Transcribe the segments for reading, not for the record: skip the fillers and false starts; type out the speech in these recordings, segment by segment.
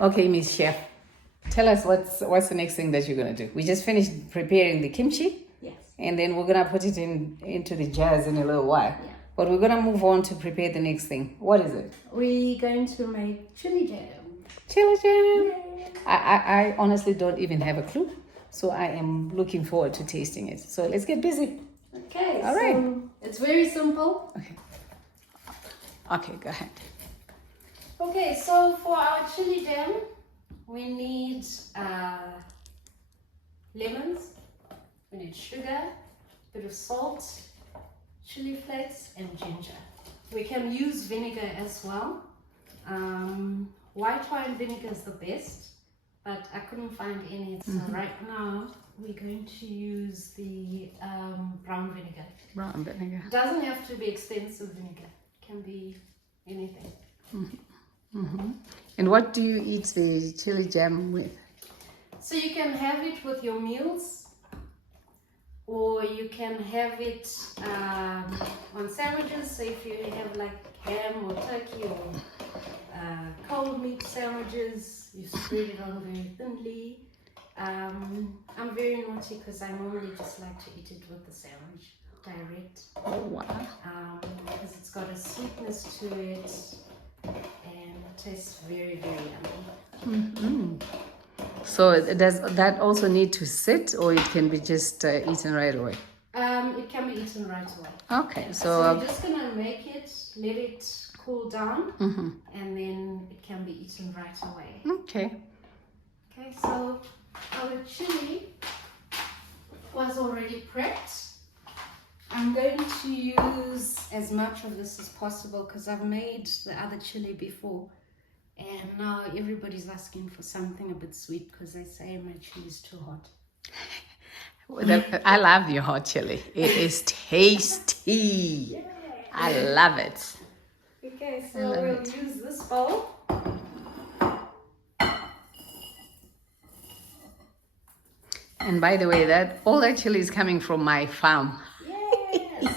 Okay, Miss Chef, tell us what's the next thing that you're gonna do. We just finished preparing the kimchi. Yes. And then we're gonna put it into the jars in a little while. Yeah. But we're gonna move on to prepare the next thing. What is it? We're going to make chili jam. Chili jam. Yay. I honestly don't even have a clue. So I am looking forward to tasting it. So let's get busy. Okay. All right. So it's very simple. Okay. Okay, go ahead. Okay, so for our chili jam, we need lemons, we need sugar, a bit of salt, chili flakes, and ginger. We can use vinegar as well. White wine vinegar is the best, but I couldn't find any. So right now, we're going to use the brown vinegar. Brown vinegar. It doesn't have to be expensive vinegar. It can be anything. And what do you eat the chili jam with? So you can have it with your meals, or you can have it on sandwiches. So if you have like ham or turkey or cold meat sandwiches, you spread it on very thinly. I'm very naughty because I normally just like to eat it with the sandwich direct. Oh, wow. Because it's got a sweetness to it and it tastes very, very yummy. So does that also need to sit, or it can be just eaten right away? It can be eaten right away. Okay, So so you're just gonna make it, let it cool down, and then it can be eaten right away. okay. Okay, so our chili was already prepped. I'm going to use as much of this as possible because I've made the other chili before, and now everybody's asking for something a bit sweet because they say my chili is too hot. I love your hot chili. It is tasty. I love it. Okay, so we'll use this bowl. And by the way, all that chili is coming from my farm. Yes!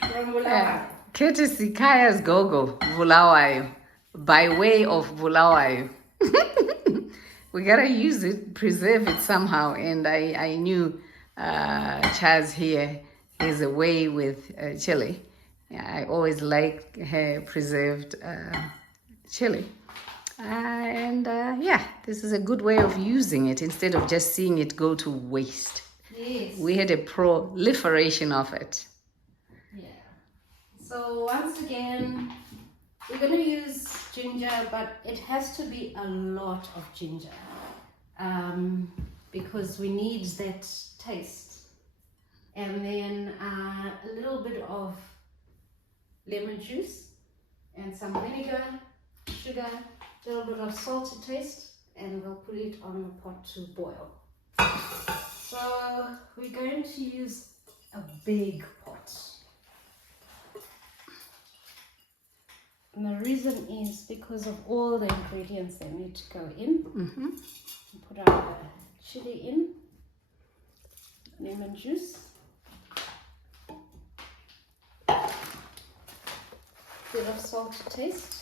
From Bulawayo. Courtesy kayasgogo, Bulawayo. By way of Bulawayo. We gotta use it, preserve it somehow. And I knew Chazz here is a way with chili. I always like her preserved chili. Yeah, this is a good way of using it instead of just seeing it go to waste. Yes. We had a proliferation of it. Yeah. So once again, we're going to use ginger, but it has to be a lot of ginger because we need that taste. And then a little bit of lemon juice and some vinegar, sugar, a little bit of salt to taste, and we'll put it on the pot to boil. So we're going to use a big pot. And the reason is because of all the ingredients that need to go in. Put our chili in, lemon juice, bit of salt to taste.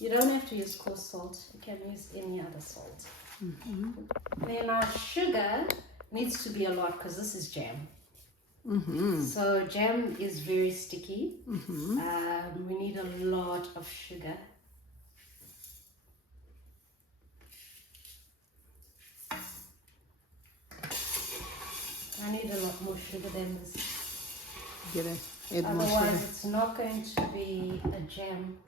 You don't have to use coarse salt, you can use any other salt. Then our sugar needs to be a lot because this is jam. So jam is very sticky. We need a lot of sugar. I need a lot more sugar than this. Otherwise it's not going to be a jam.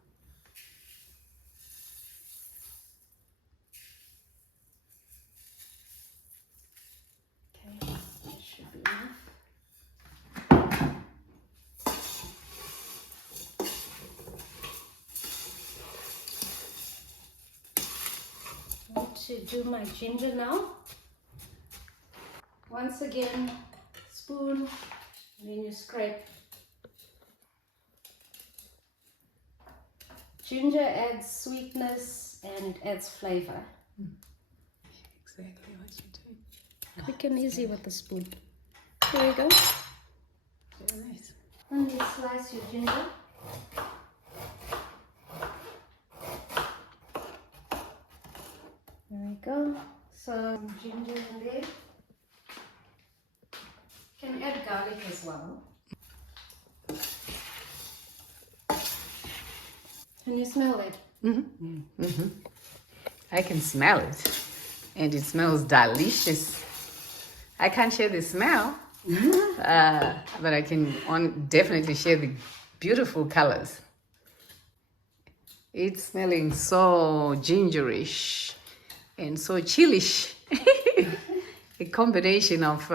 Okay, that should be enough. I need to do my ginger now. Once again, spoon, and then you scrape. Ginger adds sweetness and it adds flavor. Exactly what you do. Quick and easy with the spoon. There you go. Very nice. And you slice your ginger. go. So ginger in there. Can add garlic as well. Can you smell it? I can smell it, and it smells delicious. I can't share the smell, but I can definitely share the beautiful colors. It's smelling so gingerish and so chillish. A combination of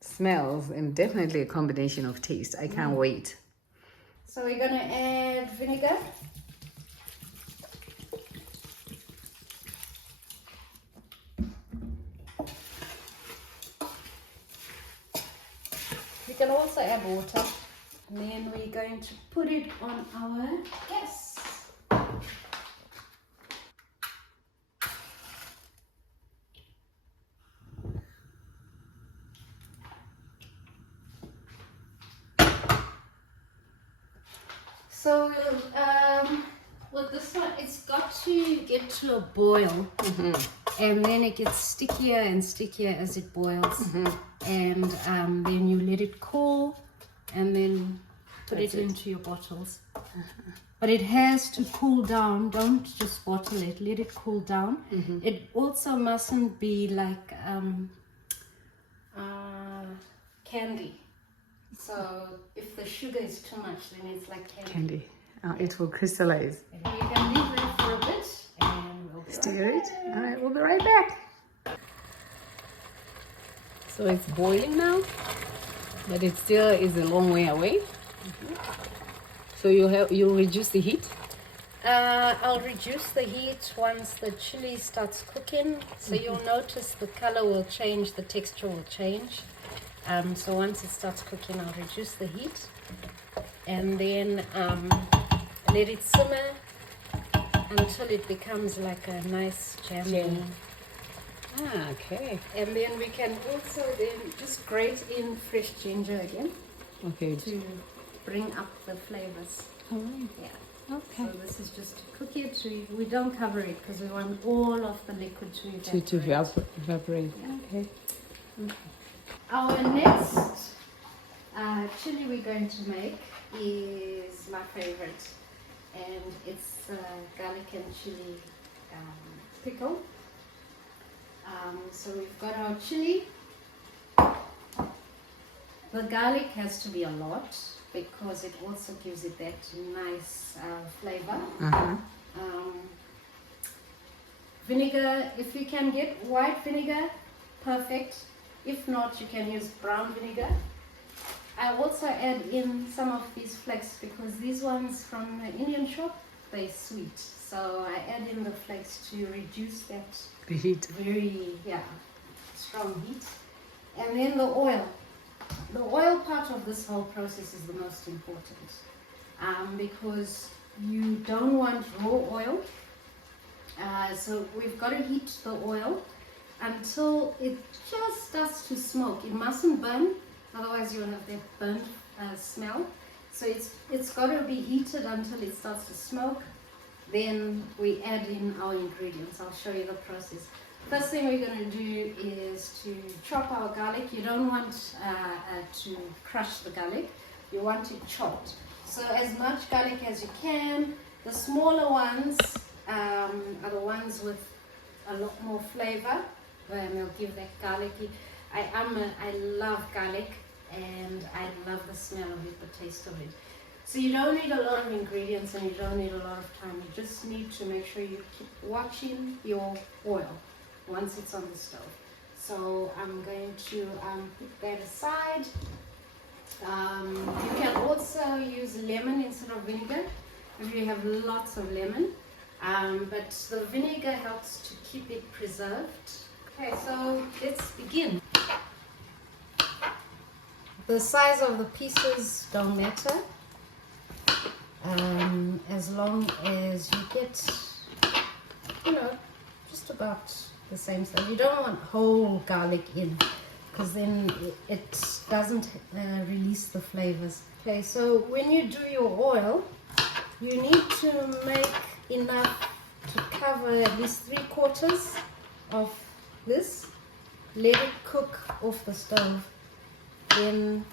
smells and definitely a combination of taste. I can't wait. So we're gonna add vinegar. We can also add water. And then we're going to put it on our gas. So with this one, it's got to get to a boil, and then it gets stickier and stickier as it boils, and then you let it cool, and then put it into your bottles. But it has to cool down. Don't just bottle it. Let it cool down. It also mustn't be like candy. So if the sugar is too much, then it's like candy. It will crystallize. You can leave it for a bit and we'll Stir it. All right, we'll be right back. So it's boiling now, but it still is a long way away. So you'll reduce the heat. I'll reduce the heat once the chili starts cooking. So you'll notice the color will change, the texture will change. So once it starts cooking, I'll reduce the heat and then let it simmer until it becomes like a nice jammy. Okay. And then we can also then just grate in fresh ginger again. Okay. To bring up the flavors. All right. Yeah. Okay. So this is just to cook it. We don't cover it because we want all of the liquid to evaporate. To evaporate. Yeah. Okay. Our next chili we're going to make is my favorite, and it's garlic and chili pickle. So we've got our chili. The garlic has to be a lot because it also gives it that nice flavor. Vinegar, if you can get white vinegar, perfect. If not, you can use brown vinegar. I also add in some of these flakes because these ones from the Indian shop, they're sweet. So I add in the flakes to reduce that The heat. very strong heat. And then the oil. The oil part of this whole process is the most important because you don't want raw oil. So we've got to heat the oil until it just starts to smoke. It mustn't burn, otherwise you'll have that burnt smell. So it's got to be heated until it starts to smoke. Then we add in our ingredients. I'll show you the process. First thing we're going to do is to chop our garlic. You don't want to crush the garlic. You want it chopped. So as much garlic as you can. The smaller ones are the ones with a lot more flavor, and they'll give that garlicky. I love garlic, and I love the smell of it, the taste of it. So you don't need a lot of ingredients, and you don't need a lot of time. You just need to make sure you keep watching your oil once it's on the stove. So I'm going to put that aside. You can also use lemon instead of vinegar if you have lots of lemon, but the vinegar helps to keep it preserved. Okay, so let's begin. The size of the pieces don't matter, as long as you get, just about the same size. You don't want whole garlic in, because then it doesn't release the flavors. Okay, so when you do your oil, you need to make enough to cover cover at least 3/4 of this. Let it cook off the stove. Then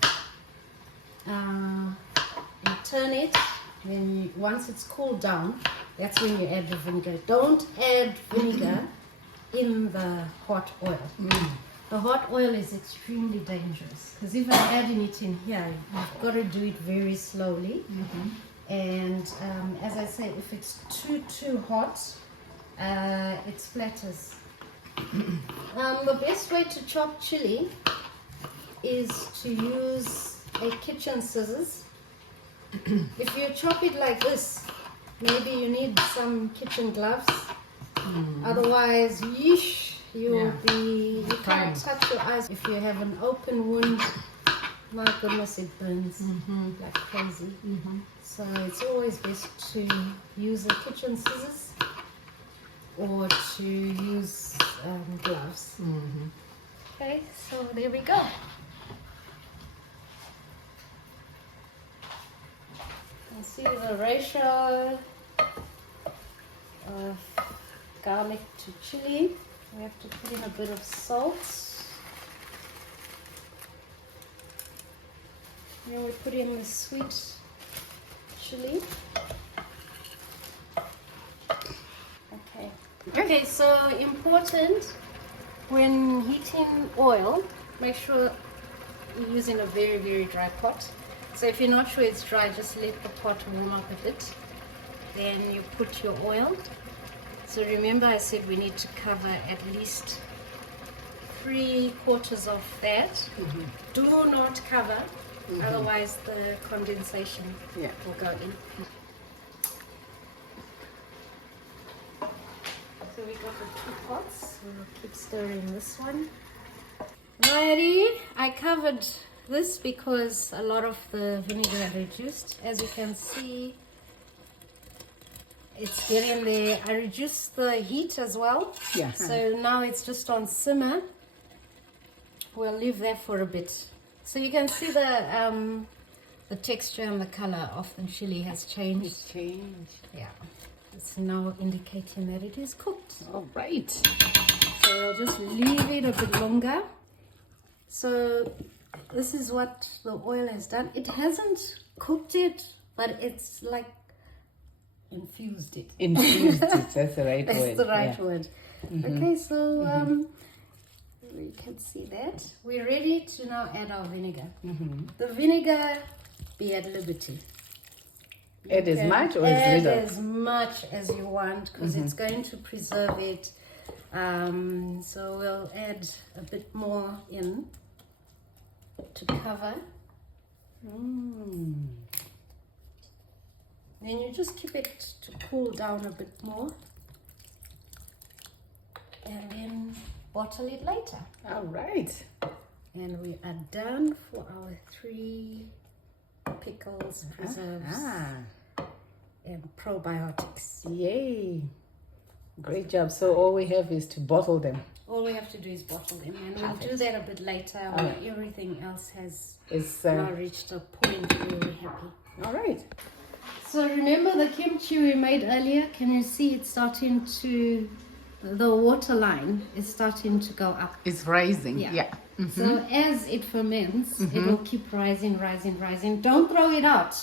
you turn it. Then once it's cooled down, that's when you add the vinegar. Don't add vinegar in the hot oil. The hot oil is extremely dangerous because if I'm adding it in here, you've got to do it very slowly. And as I say, if it's too hot, it splatters. The best way to chop chili is to use a kitchen scissors. If you chop it like this, maybe you need some kitchen gloves. Otherwise, yeesh, you can't touch your eyes. If you have an open wound, my goodness, it burns like crazy. So it's always best to use a kitchen scissors or to use gloves. Okay, so there we go. You see the ratio of garlic to chili. We have to put in a bit of salt. Then we put in the sweet chili. Okay, so important when heating oil, make sure you're using a very, very dry pot. So if you're not sure it's dry, just let the pot warm up a bit. Then you put your oil. So remember I said we need to cover at least 3/4 of that. Do not cover, otherwise the condensation will go in. So we got the 2 pots. We'll keep stirring this one. Righty, I covered this because a lot of the vinegar had reduced. As you can see, it's getting there. I reduced the heat as well. So now it's just on simmer. We'll leave that for a bit. So you can see the texture and the color of the chili has changed. It's changed. Yeah. It's now indicating that it is cooked. All right. So I'll just leave it a bit longer. So this is what the oil has done. It hasn't cooked it, but it's like infused it. Infused it, that's the right word. That's the right word. Okay, so you can see that. We're ready to now add our vinegar. The vinegar, be at liberty. Add as much or as little? Add as much as you want because it's going to preserve it. So we'll add a bit more in to cover. Then you just keep it to cool down a bit more. And then bottle it later. All right. And we are done for our 3 pickles, preserves, and probiotics. Yay. Great job. So all we have is to bottle them. All we have to do is bottle them, and we'll do that a bit later when everything else has now reached a point where we're happy. All right. So remember the kimchi we made earlier? Can you see it's starting to, the water line is starting to go up. It's rising. Yeah. So as it ferments, it will keep rising, rising, rising. Don't throw it out.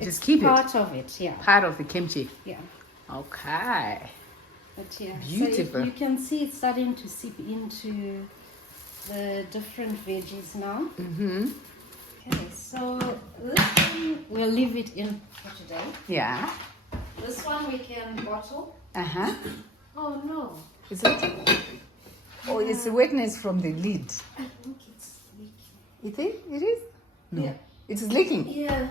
Just keep it. Part of it, yeah. Part of the kimchi. Yeah. Okay. But yeah, Beautiful. So you can see it's starting to seep into the different veggies now. Okay, so this one we'll leave it in for today. Yeah. This one we can bottle. Oh no. Is it? Oh, it's the wetness from the lid. I think it's leaking. You think it is? No. Yeah. It is leaking? Yeah.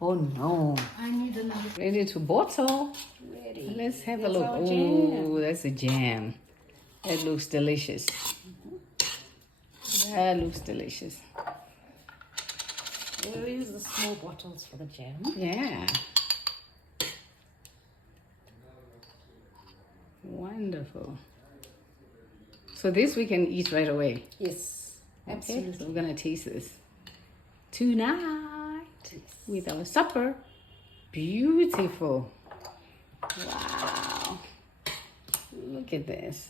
Oh no. I need another. Ready to bottle? Ready. Let's have a That's look. our Oh, jam. that's a jam. That looks delicious. That looks delicious. We'll use the small bottles for the jam. Yeah. Wonderful. So this we can eat right away. Yes, absolutely. Okay, so we're gonna taste this tonight with our supper. Beautiful. Wow. Look at this.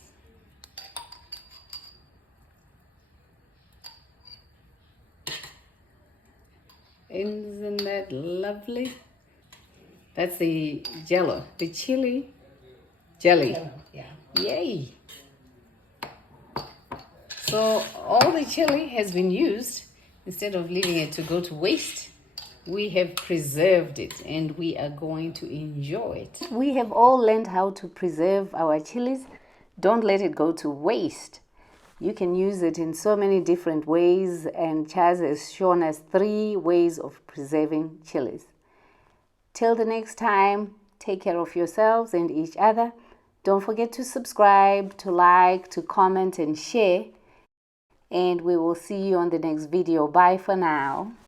Isn't that lovely? That's the jello, the chili jelly. Yeah. Yay! So all the chili has been used. Instead of leaving it to go to waste, we have preserved it and we are going to enjoy it. We have all learned how to preserve our chilies. Don't let it go to waste. You can use it in so many different ways, and Chazz has shown us 3 ways of preserving chilies. Till the next time, take care of yourselves and each other. Don't forget to subscribe, to like, to comment and share. And we will see you on the next video. Bye for now.